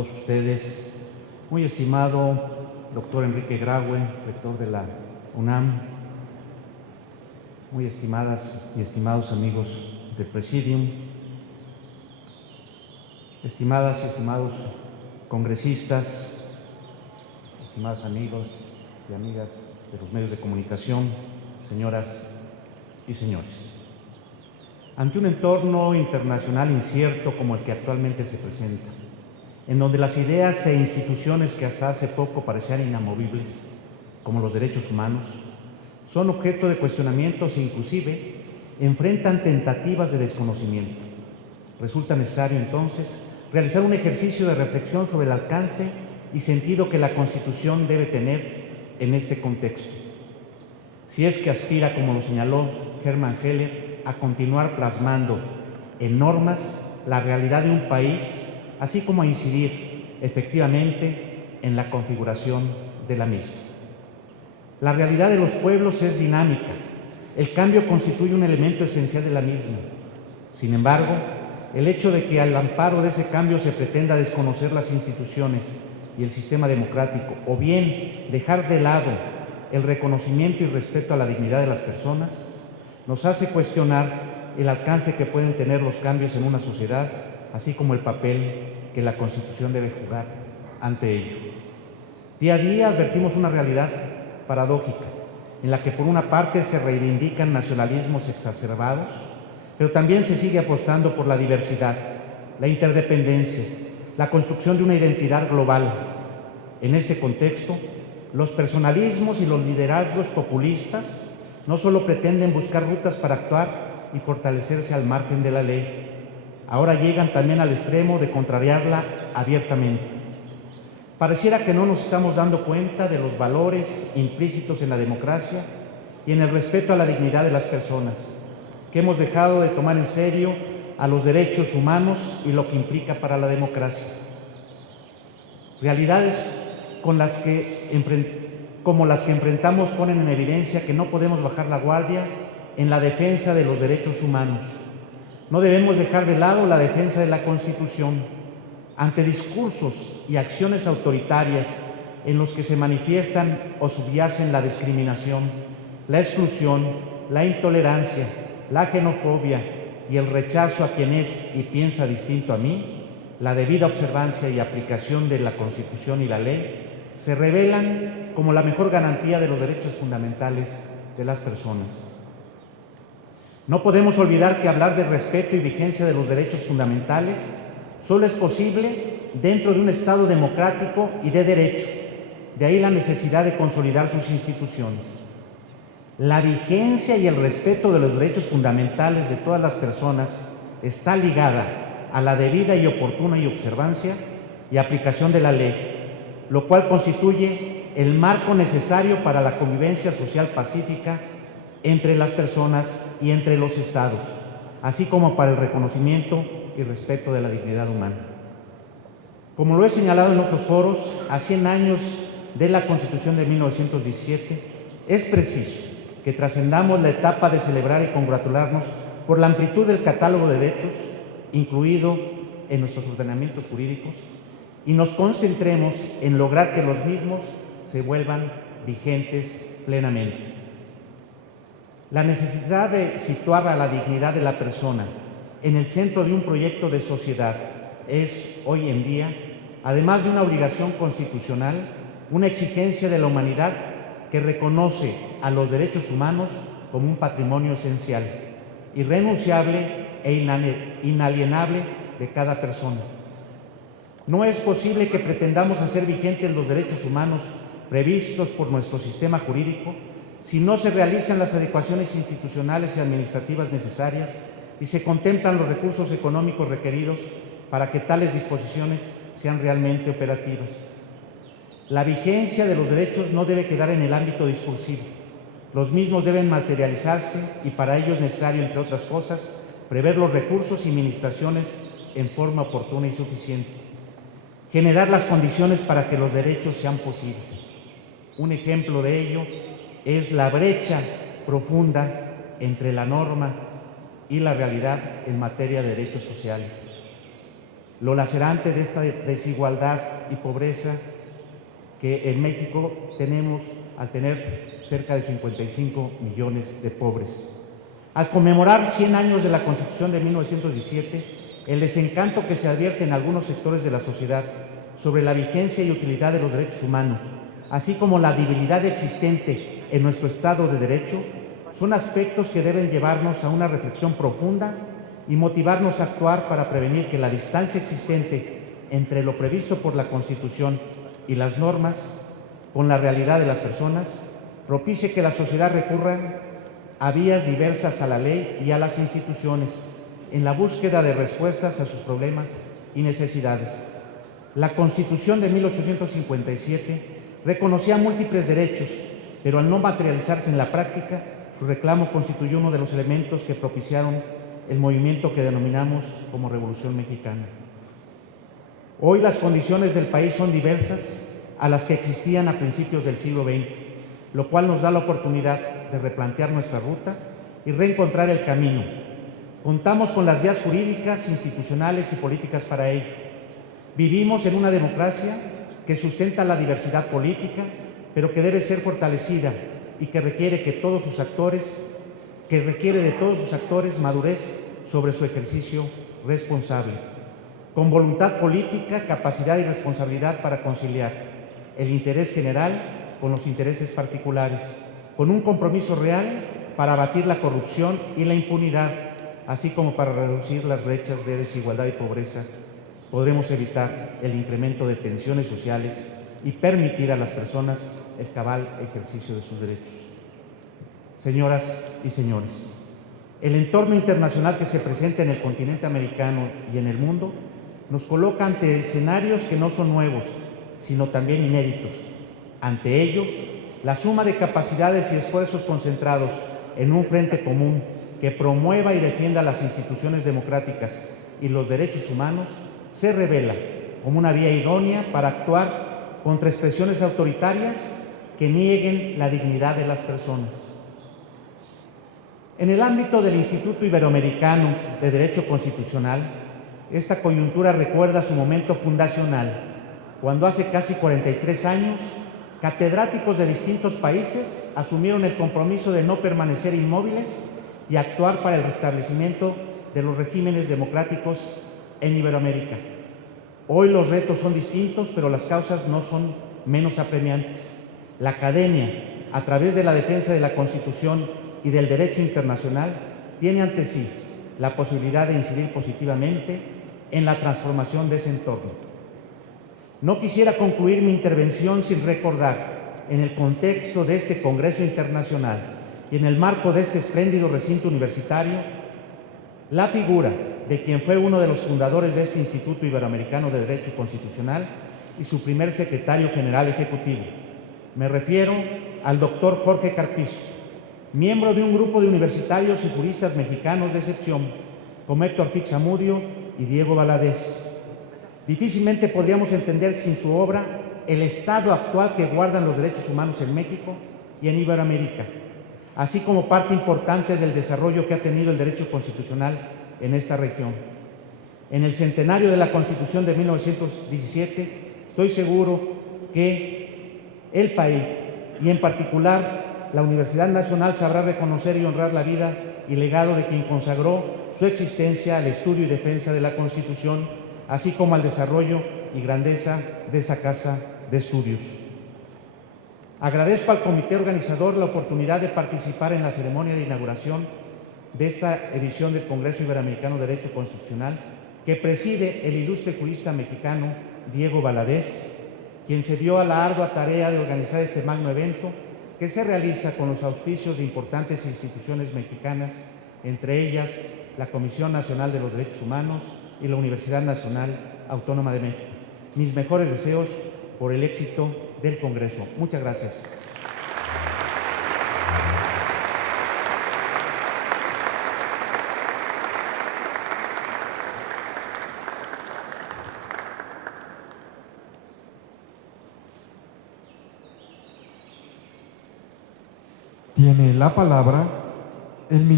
todos ustedes, muy estimado doctor Enrique Graue, rector de la UNAM, muy estimadas y estimados amigos del Presidium, estimadas y estimados congresistas, estimados amigos y amigas de los medios de comunicación, señoras y señores. Ante un entorno internacional incierto como el que actualmente se presenta, en donde las ideas e instituciones que hasta hace poco parecían inamovibles, como los derechos humanos, son objeto de cuestionamientos e inclusive enfrentan tentativas de desconocimiento. Resulta necesario entonces realizar un ejercicio de reflexión sobre el alcance y sentido que la Constitución debe tener en este contexto. Si es que aspira, como lo señaló Hermann Heller, a continuar plasmando en normas la realidad de un país, así como a incidir efectivamente en la configuración de la misma. La realidad de los pueblos es dinámica. El cambio constituye un elemento esencial de la misma. Sin embargo, el hecho de que al amparo de ese cambio se pretenda desconocer las instituciones y el sistema democrático, o bien dejar de lado el reconocimiento y respeto a la dignidad de las personas, nos hace cuestionar el alcance que pueden tener los cambios en una sociedad, así como el papel que la Constitución debe jugar ante ello. Día a día advertimos una realidad paradójica, en la que por una parte se reivindican nacionalismos exacerbados, pero también se sigue apostando por la diversidad, la interdependencia, la construcción de una identidad global. En este contexto, los personalismos y los liderazgos populistas no solo pretenden buscar rutas para actuar y fortalecerse al margen de la ley, ahora llegan también al extremo de contrariarla abiertamente. Pareciera que no nos estamos dando cuenta de los valores implícitos en la democracia y en el respeto a la dignidad de las personas, que hemos dejado de tomar en serio a los derechos humanos y lo que implica para la democracia. Realidades como las que enfrentamos ponen en evidencia que no podemos bajar la guardia en la defensa de los derechos humanos. No debemos dejar de lado la defensa de la Constitución ante discursos y acciones autoritarias en los que se manifiestan o subyacen la discriminación, la exclusión, la intolerancia, la xenofobia y el rechazo a quien es y piensa distinto a mí. La debida observancia y aplicación de la Constitución y la ley se revelan como la mejor garantía de los derechos fundamentales de las personas. No podemos olvidar que hablar de respeto y vigencia de los derechos fundamentales solo es posible dentro de un Estado democrático y de derecho. De ahí la necesidad de consolidar sus instituciones. La vigencia y el respeto de los derechos fundamentales de todas las personas está ligada a la debida y oportuna observancia y aplicación de la ley, lo cual constituye el marco necesario para la convivencia social pacífica entre las personas y entre los estados, así como para el reconocimiento y respeto de la dignidad humana. Como lo he señalado en otros foros, a 100 años de la Constitución de 1917, es preciso que trascendamos la etapa de celebrar y congratularnos por la amplitud del catálogo de derechos incluido en nuestros ordenamientos jurídicos y nos concentremos en lograr que los mismos se vuelvan vigentes plenamente. La necesidad de situar a la dignidad de la persona en el centro de un proyecto de sociedad es, hoy en día, además de una obligación constitucional, una exigencia de la humanidad que reconoce a los derechos humanos como un patrimonio esencial, irrenunciable e inalienable de cada persona. No es posible que pretendamos hacer vigentes los derechos humanos previstos por nuestro sistema jurídico si no se realizan las adecuaciones institucionales y administrativas necesarias y se contemplan los recursos económicos requeridos para que tales disposiciones sean realmente operativas. La vigencia de los derechos no debe quedar en el ámbito discursivo. Los mismos deben materializarse y para ello es necesario, entre otras cosas, prever los recursos y administraciones en forma oportuna y suficiente. Generar las condiciones para que los derechos sean posibles. Un ejemplo de ello es la brecha profunda entre la norma y la realidad en materia de derechos sociales. lo lacerante de esta desigualdad y pobreza que en México tenemos al tener cerca de 55 millones de pobres. Al conmemorar 100 años de la Constitución de 1917, el desencanto que se advierte en algunos sectores de la sociedad sobre la vigencia y utilidad de los derechos humanos, así como la debilidad existente en nuestro Estado de Derecho, son aspectos que deben llevarnos a una reflexión profunda y motivarnos a actuar para prevenir que la distancia existente entre lo previsto por la Constitución y las normas con la realidad de las personas propicie que la sociedad recurra a vías diversas a la ley y a las instituciones en la búsqueda de respuestas a sus problemas y necesidades. La Constitución de 1857 reconocía múltiples derechos, pero al no materializarse en la práctica, su reclamo constituyó uno de los elementos que propiciaron el movimiento que denominamos como Revolución Mexicana. Hoy las condiciones del país son diversas a las que existían a principios del siglo XX, lo cual nos da la oportunidad de replantear nuestra ruta y reencontrar el camino. Contamos con las vías jurídicas, institucionales y políticas para ello. Vivimos en una democracia que sustenta la diversidad política, pero que debe ser fortalecida y que requiere de todos sus actores madurez sobre su ejercicio responsable, con voluntad política, capacidad y responsabilidad para conciliar el interés general con los intereses particulares, con un compromiso real para abatir la corrupción y la impunidad, así como para reducir las brechas de desigualdad y pobreza. Podremos evitar el incremento de tensiones sociales y permitir a las personas el cabal ejercicio de sus derechos. Señoras y señores, el entorno internacional que se presenta en el continente americano y en el mundo nos coloca ante escenarios que no son nuevos, sino también inéditos. Ante ellos, la suma de capacidades y esfuerzos concentrados en un frente común que promueva y defienda las instituciones democráticas y los derechos humanos se revela como una vía idónea para actuar contra expresiones autoritarias que nieguen la dignidad de las personas. En el ámbito del Instituto Iberoamericano de Derecho Constitucional, esta coyuntura recuerda su momento fundacional, cuando hace casi 43 años, catedráticos de distintos países asumieron el compromiso de no permanecer inmóviles y actuar para el restablecimiento de los regímenes democráticos en Iberoamérica. Hoy los retos son distintos, pero las causas no son menos apremiantes. La academia, a través de la defensa de la Constitución y del derecho internacional, tiene ante sí la posibilidad de incidir positivamente en la transformación de ese entorno. No quisiera concluir mi intervención sin recordar, en el contexto de este Congreso Internacional y en el marco de este espléndido recinto universitario, la figura de quien fue uno de los fundadores de este Instituto Iberoamericano de Derecho Constitucional y su primer secretario general ejecutivo. Me refiero al doctor Jorge Carpizo, miembro de un grupo de universitarios y juristas mexicanos de excepción, como Héctor Fix Zamudio y Diego Valadez. Difícilmente podríamos entender sin su obra el estado actual que guardan los derechos humanos en México y en Iberoamérica, así como parte importante del desarrollo que ha tenido el derecho constitucional en esta región. En el centenario de la Constitución de 1917, estoy seguro que el país, y en particular la Universidad Nacional, sabrá reconocer y honrar la vida y legado de quien consagró su existencia al estudio y defensa de la Constitución, así como al desarrollo y grandeza de esa casa de estudios. Agradezco al comité organizador la oportunidad de participar en la ceremonia de inauguración de esta edición del Congreso Iberoamericano de Derecho Constitucional, que preside el ilustre jurista mexicano Diego Valadez, quien se dio a la ardua tarea de organizar este magno evento que se realiza con los auspicios de importantes instituciones mexicanas, entre ellas la Comisión Nacional de los Derechos Humanos y la Universidad Nacional Autónoma de México. Mis mejores deseos por el éxito del Congreso. Muchas gracias. Tiene la palabra el ministro